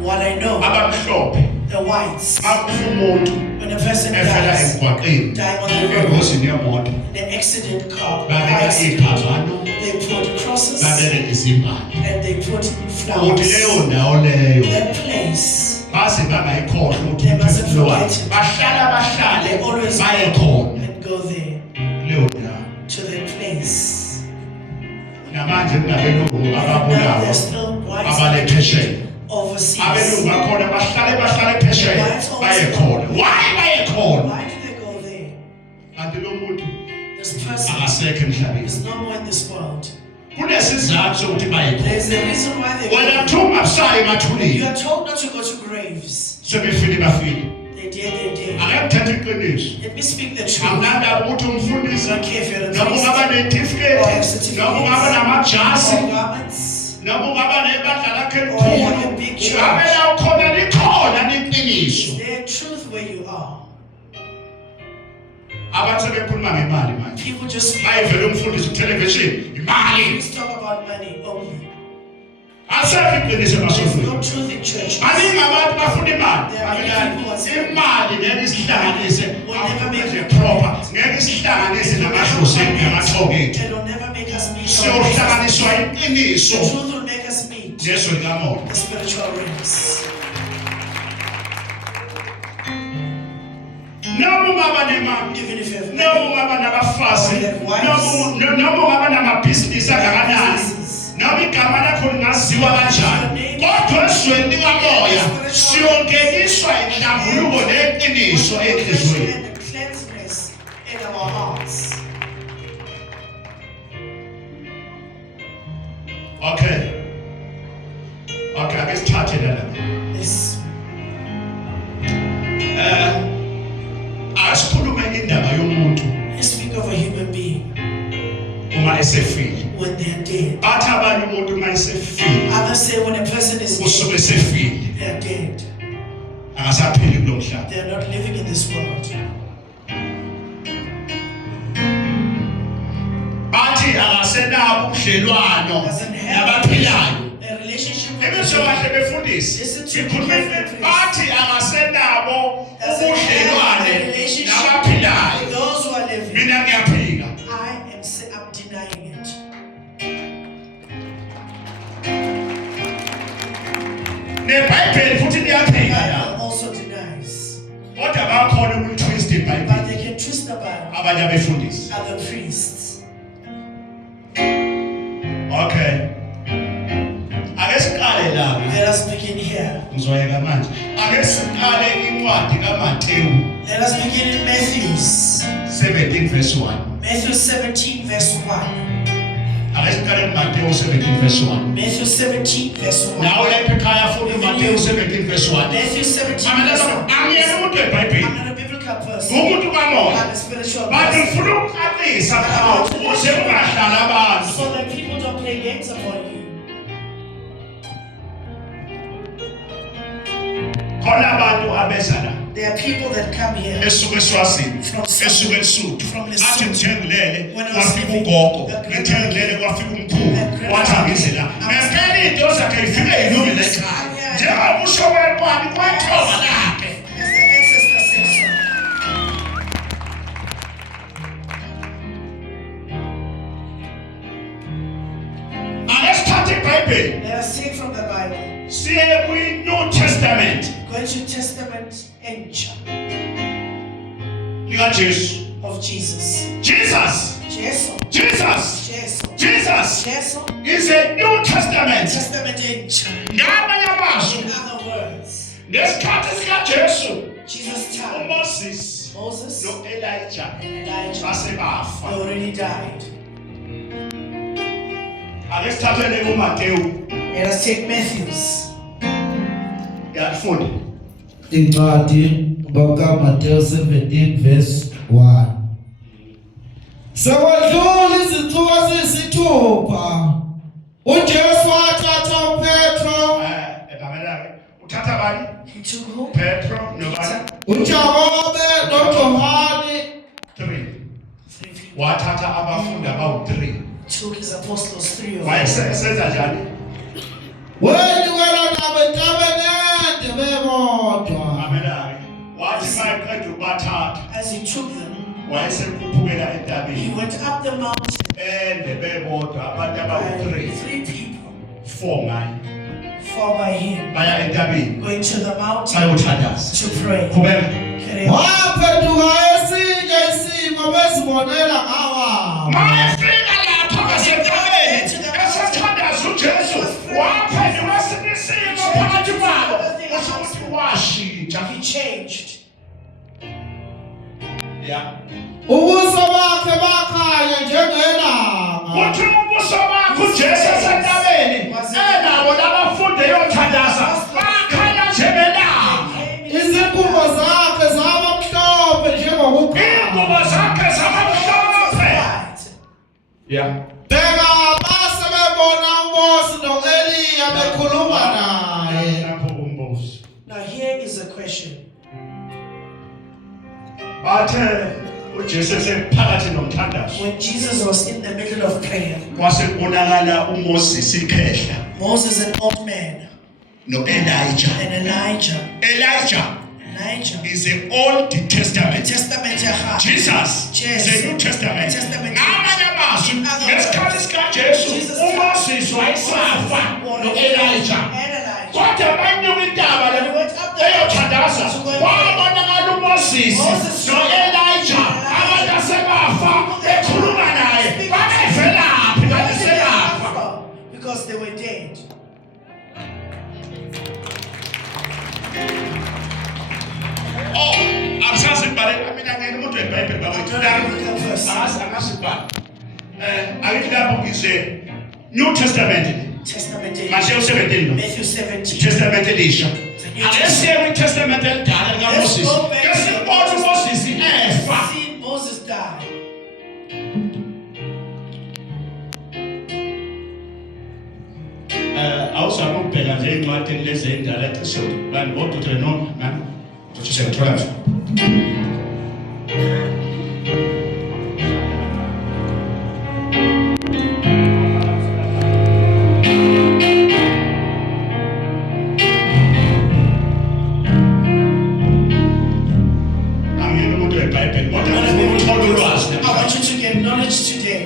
What I know, the whites, when a person dies, dying on the road, the accident car, they put crosses and they put flowers. That place, they mustn't forget it. They always go and go there to that place. Now there's still whites overseas. Why do they go there? This person is no more in this world. There's a reason why they go there. You are told not to go to graves. They did. Let me speak the truth. I don't care if you're a priest or have certificates or garments. Or you have a big church. Is there truth where you are? People just talk about money only. There's no truth in church. There are many people who say will never make you proper. It will never make us meet. The truth will make us meet. The spiritual realms. Even if you have cleanliness in our hearts. Okay, I get started. Yes. You speak of a human being when they are dead. Others say when a person is dead, they are dead. They are not living in this world. Doesn't have a relationship with them. Listen to me carefully. Doesn't have a relationship with those who are living. I'm denying it. The Bible also denies. But they can twist the Bible. Other priests. Okay. Let us begin here. Let us begin in Matthew 17 verse 1. Matthew 17 verse 1. Matthew 17 verse 1. Matthew 17 verse 1. Now let me Matthew 17 verse 1. Matthew 17 verse 1. I'm not a biblical person. I'm a spiritual person. So that people don't play games upon you. There are people that come here from Lesotho, when I was living let us take from the Bible. See, we New Testament. Going to Testament age of Jesus. Jesus is a New Testament. Testament age. In other words, Jesus' time. Moses no Elijah. and Elijah they already died. Let us take Matthew's. Incwadi Matthew 17 verse 1. Sewadlula izinsuku eziyisithupha uJesu wathatha uPetro He took who? Petro nobani uJakobe noJohane 3 people. wathatha abafundi abawu-3 Took his apostles 3 of them. wayesenza njani? wena As he took them, wayesekhuphukela he entabeni went up the mountain. bebodwa abantu abawu-3 Three people 4 ngaye 4 by him baya entabeni going to the mountain bayothandaza to pray. qhubeka Carry on. waphenduka esinye isimo bezibonela ngawabo. mayefika lapha ngasentabeni esethandaza ujesu waphenduka esinye isimo phakathi kwabo kusho ukuthi washintsha. He changed. Yeah. Ubuso bakhe bakhanya njengelanga. Uthi ubuso bakho ujesu esentabeni enabo labafundi eyothandaza bakhanya njengelanga. Izingubo zakhe zaba mhlophe njengokukhanya. Ingubo zakhe zabamhlophe. Yeah. Bheka base bebona uMose no-Eliya bekhuluma naye. Lapho umbuzo. Now here is a question. Bathe uJesu esephakathi nomthandazo. When Jesus was in the middle of prayer, Kwase kubonakala uMoses ikhehla Moses, an old man, noElijah. and Elijah is the Old Testament. Testament Yahweh. Jesus is the New Testament. Testament. Ngamanye amazwi ngesikhathi sikaJesu uMoses wayesafa noElijah. And Elijah. Kodwa banyuka intaba le eyothandaza wabonakala uMoses noElijah abantu asebafa ekhuluma naye babevelaphi kanti selafa. Because they were dead. Oh, asazi ibhale mina ngeke umuntu weBhayibheli bakwethu angasibhala. Akithi lapho ngize New Testament. Testament. Matthew 17 Matthew 17. Testament elisha. Akesiye kwiTestament elidala likaMoses. Ngesibona uMoses efa. See Moses die. Awuzama ukubheka nje incwadi lezi endala ecishe bani ngoDuteronomy nani? Uthi uthola nje. Angiyena umuntu weBhayibheli kodwa ngifuna ukuthola ulwazi. I want you to get knowledge today.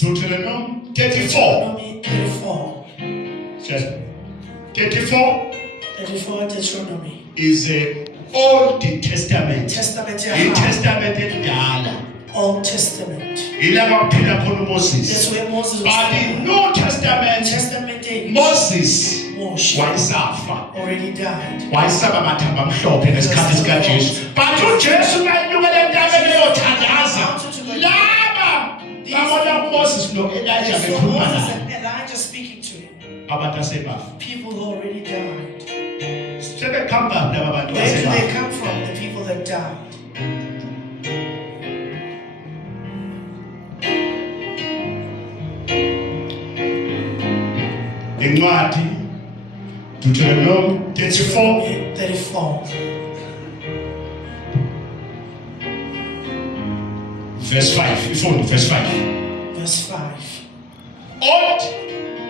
Deuteronomy 34. Deuteronomy 34. Says 34 Deuteronomy. is the Old Testament. Testament The Yahweh. Testament elidala. Old Testament. Ilapho kuphila khona uMoses. That's where Moses was. But the New Testament, Testament age. Moses Moshe wayesafa. already died. Wayesaba amathamba amhlophe ngesikhathi sikaJesu. But uJesu banyukela entabeni eyothandaza. Laba babona uMoses noElijah So bekhuluma Moses naye. and Elijah speaking to him. Abantu asebafa. People who already died. Sebekhamba laba bantu Where do they asebafa. come from? The people that died. Incwadi Deuteronomy 34 34. verse 5. Ifuni verse 5. Verse 5. Old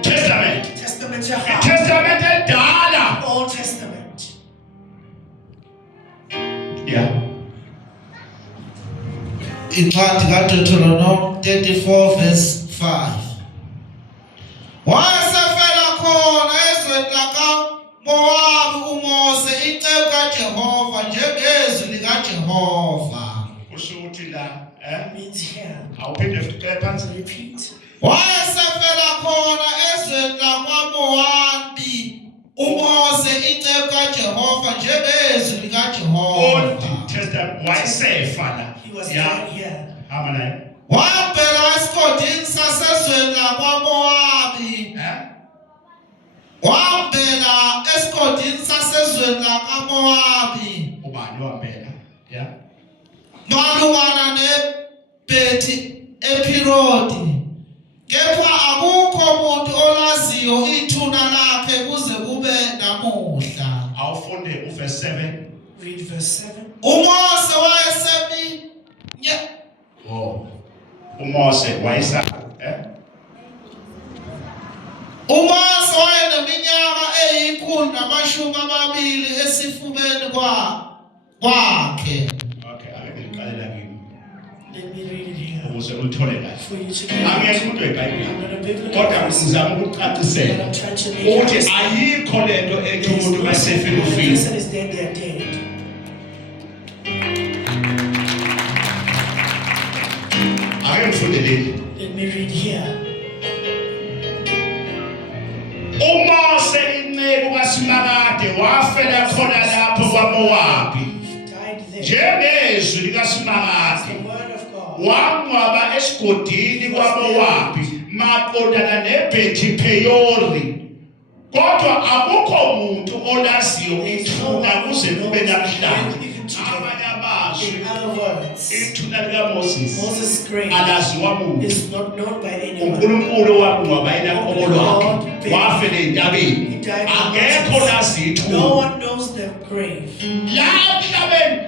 Testament. Testament The Yahweh. Testament elidala. Old Testament. Yeah. Incwadi kaDeuteronomy 34 verse 5. Wayesefela khona ezweni lakaMowabi uMose icebo kaJehova njengezwi likaJehova. Kusho ukuthi la Means here. awuphinde futhi phansi. Repeat. Wayesefela khona ezweni lakwaMowabi uMose icebo kaJehova njengezwi Old likaJehova. Testament wayesefa la. He was Yeah. down here. Hamba naye. Wabheka esigodini sasezweni lakwaMowabi. Wabheka esigodini sasezweni lakaMowabi. Ubani wambela. Yeah. Malungana neBhethi Ephirodi Kepha akukho umuntu olaziyo ithuna lakhe kuze kube namuhla. Awufunde uverse 7. Read verse 7. uMose wayesemi Oh. uMose wayesa uMose wayeneminyaka eyi120 esifubeni kwakhe. Okay, ake ngiqalela kimi. Let me read it here. Ukuze ulithole kahle. For you to get Angeke umuntu eBhayibheli. I'm not a biblical Kodwa person, ngizama but ukucacisela I'm trying to make ukuthi it. ayikho lento ethi umuntu kasefile When a ufile. person is dead, they are dead. Ake ngifunde leli. Let me read here. uMose inceku kaSimakade wafela khona lapho kwaMowabi. Died there. Njengezwi The likaSimakade word of God. wangcwaba esigodini kwaMowabi maqondana neBhethi Pheyori. Kodwa akukho umuntu olaziyo ithuna kuze kube namhlanje. Abanye amazwi In other words, ithuna likaMoses Moses' grave alaziwa muntu. is not known by anyone. uNkulunkulu wangcwaba inaqobo lwakhe wafela entabeni. Akekho lazi No ithuna. one knows the grave. La emhlabeni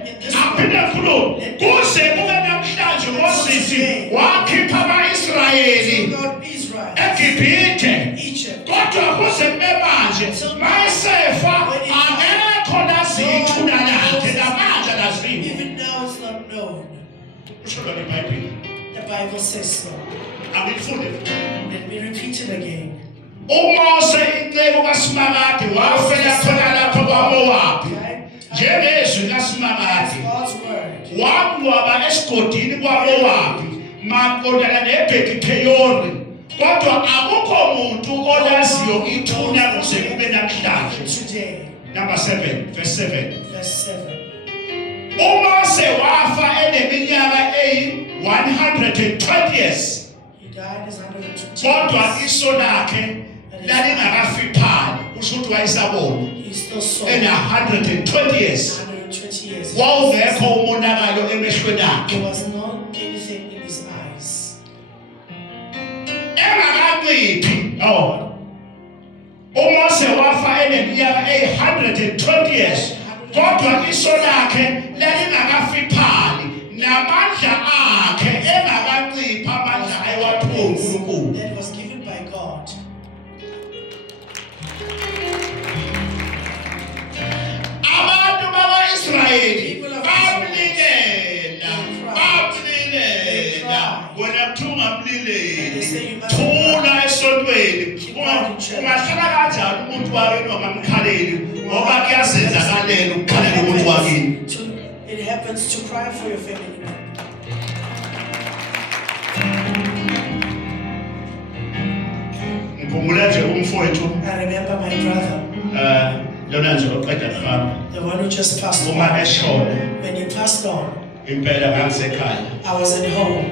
aphinde khulumo kuze kube namhlanje uMoses wakhipha ama-Israyeli God Israel, eGibhithe. Egypt, Kodwa kuze kube manje mayesefa akekho lazi ithuna lakhe namanje alaziwa. even now it's not known. Kusho lona iBhayibheli. The Bible says so. Angikufunde. Let me repeat it again. uMose inceku kaSimakade wafela khona lapho kwaMowabi. Njengezwi That's likaSimakade God's word. wangcwaba esigodini kwaMowabi maqondana neBhethi Pheyori. Kodwa akukho umuntu olaziyo ithuna kuze kube namhlanje. Today, Number 7, verse 7. verse 7. uMose wafa eneminyaka eyi-120 years. He died as 120 Kodwa years. iso lakhe lalingakafiphali. Kusho ukuthi wayesabona. He still saw ena-120 years. 120 years. Wawungekho umonakalo emehlweni akhe. There was not anything in his eyes. Engakanciphi. uMose wafa eneminyaka eyi-120 years. Kodwa iso lakhe lalingakafiphali namandla akhe engakanciphi amandla ayewaphiwe uNkulunkulu. That was given by God. Abantu bakwa-Israyeli bamlilela wena kuthiwa ungamlileli thula esontweni. Ungahlala kanjani umuntu wakini wangamkhaleli ngoba kuyazenzakalela ukukhalela umuntu wakini. It happens to cry for your family. Ngikhumbula nje umfowethu I remember my brother, lona nje oqeda kuhamba the one who just passed uma on. eshona When he passed on, impela ngangisekhaya. I was at home.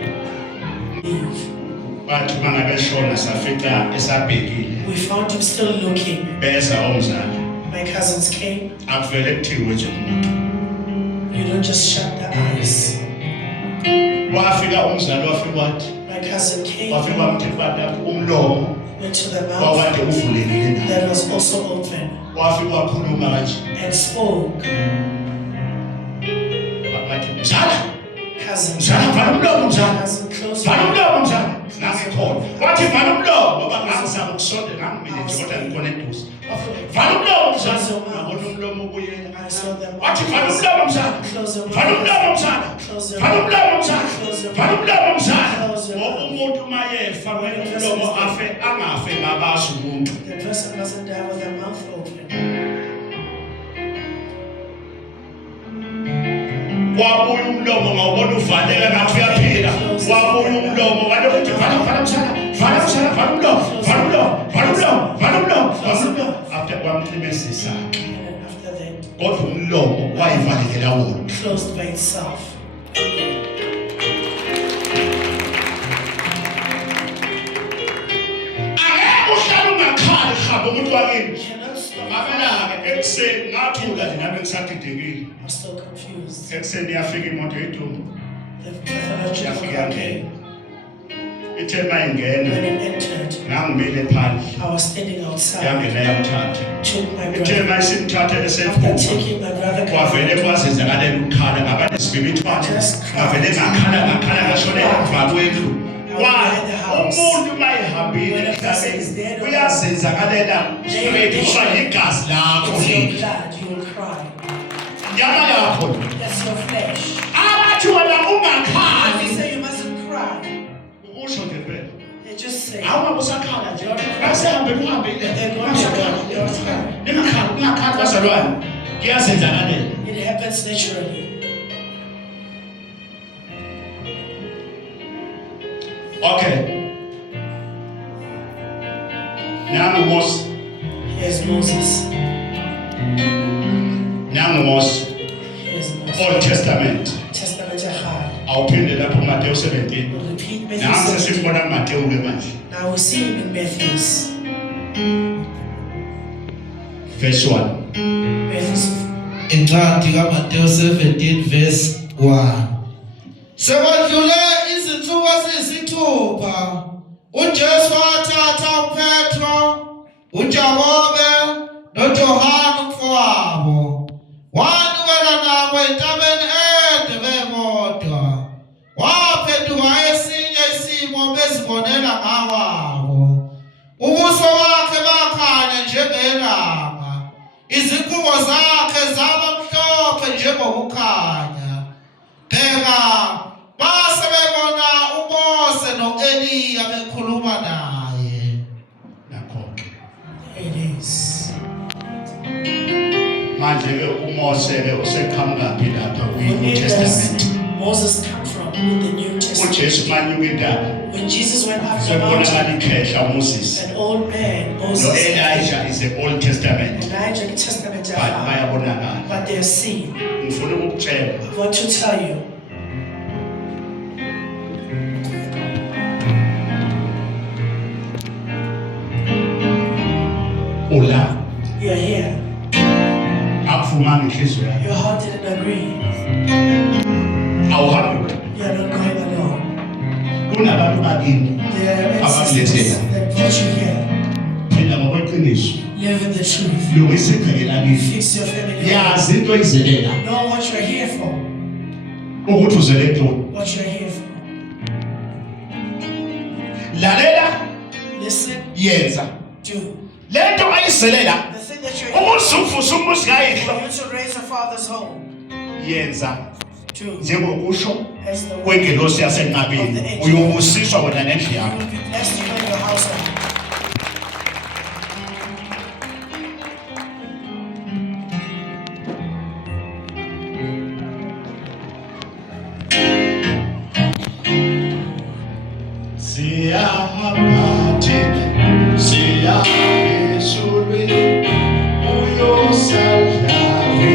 Bathi uma ngabe eshona safica esabhekile We found him still looking. beza omzala. My cousins came. Akuvele kuthiwe nje umuntu You don't just shut the eyes. wafika umzali wafika wathi My cousin came, wafika wamthetha lapho umlomo went to the mouth wawade uvulekile na that was also open wafika wakhuluma kanje and spoke. wathi mzala Cousin, mzala vala umlomo mzala cousin, close vala your umlomo mzala nangikhona wathi vala umlomo ngoba ngangizama ukusondela ngimile nje kodwa ngikhona eduze vala umlomo mzala ngabona umlomo ubuyela I saw them. wathi vala umlomo mzala Close your vala mouth. umlomo mzala Close your vala mouth. umlomo mzala Close your vala mouth. umlomo mzala Close your ngoba mouth. umuntu mayefa kumele umlomo afe angafe ngabazi umuntu. The person mustn't die with their mouth open. Wabuya umlomo ngawubona uvaleka ngathi uyaphila. Wabuya umlomo kaloku uthi vala mzala vala mzala vala umlomo vala umlomo vala umlomo vala umlomo vala umlomo. After kwamlimesisa And after that, kodwa umlomo wayivalekela wona. closed by itself. Angeke uhlale ungakhali hamba umuntu wakini. You cannot stop. Ngabelake ekuseni ngathula nje nami ngisadidekile. I'm still confused. Ekuseni yafika imoto yedumbu. The pathological Yafika came. ithe when mayingena it entered, ngangimile phandle I was standing outside. yangena yamthatha Took my ithe brother. mayisimthatha After esephuma taking my brother, kwavele kwazenzakalela ukukhala ngaba nesibibithwane ngavele ngakhala ngashona emva kwendlu umuntu mayihambile emhlabeni uyazenzakalela straight kuba yigazi lakho it's your leli blood, you will cry. nyama yakho That's your flesh. abathi wena ungakhali You say you mustn't cry. usho nje phela They just say, awungabe usakhala nje asehambe kuhambile they're going to cry. Don't cry. ningakhali bazalwane kuyazenzakalela It happens naturally. okay nangu Mose Here's Moses. nangu Mose Here's Moses. Old Testament Testament Ahad. awuphinde lapho Matthew 17 We'll repeat Matthew nangu 17. sesimbona Matthew ke manje Now we see him in Matthew's. verse 1 Matthew's. incwadi kaMateyu 17 verse 1. Sekwedlule izinsuku eziyisithupha uJesu wathatha uPetro, uJakobe noJohane umfowabo wanukela nabo entabeni ede bebodwa. Waphenduka esinye isimo bezibonela ngawabo. Ubuso bakhe bakhanya njengelanga, izingubo zakhe zaba mhlophe njengokukhanya. Phela base bebona uMose noEliya bekhuluma naye. nakho-ke It is. manje-ke uMose-ke useqhamukaphi lapha Where kwi-New does Testament Moses come from with the New Testament? uJesu manyuka indaba When Jesus went up the mountain, sekubonakala ikhehla Moses an old man, Moses, no-Elijah is the Old Testament Elijah, the Testament, but bayabonakala but they're seen. ngifuna ukukutshela I want to tell you, ula you're here. akuvumanga inhliziyo yakho Your heart didn't agree. awuhambi wena You're not going alone. kunabantu bakini There are ancestors that brought you here. phela ngokweqiniso Live in the truth. lungisa igceke lakini Fix your family. yazi into izelela Know what you're here for. ukuthi uzele ntoni What you're here for. lalela Listen, yenza do. lento ayizelela The thing that you're here umuzi umvusa umuzi kayihlo for, you to raise a father's home. yenza Do. njengokusho As the word. kwengelosi yasenqabeni uyobusiswa wena nendlu You yakho will be blessed you and your household. siyahamba thina siya ezulwini uyosadlawe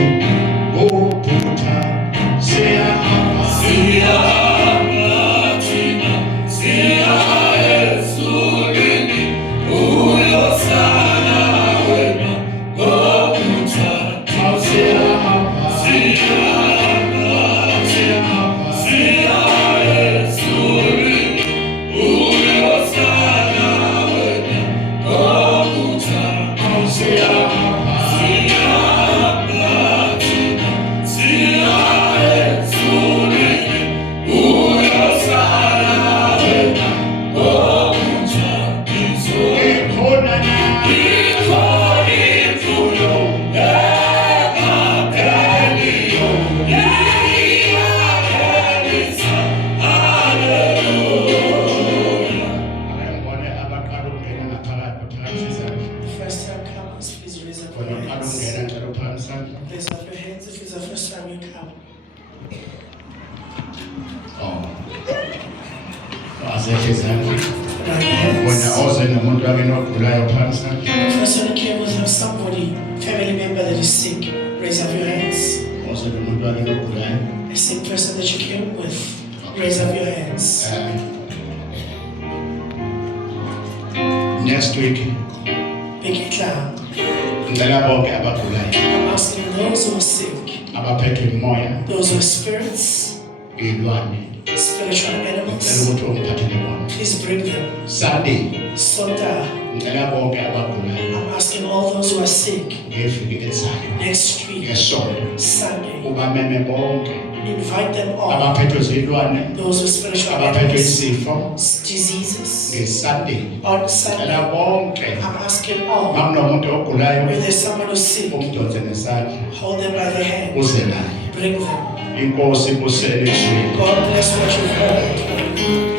ophutha siyahamba The first time comes, please raise up your hands. Raise up your hands if it's the first time you come. Put out your hands. The person who came will have somebody, family member that is sick. Raise up your hands. A sick person that you came with. Raise up your hands. Next week Make it loud. ngicela bonke abagulayo I'm asking those who are sick, abaphethwe umoya those who are spirits, spiritual animals, please bring them. Sunday, Sonntag, I'm asking all those who are sick next week, Sunday, invite them all. Those with spiritual animals, diseases, on Sunday, I'm asking all. If there's someone who's sick, hold them by the hand, bring them. God bless what you've heard.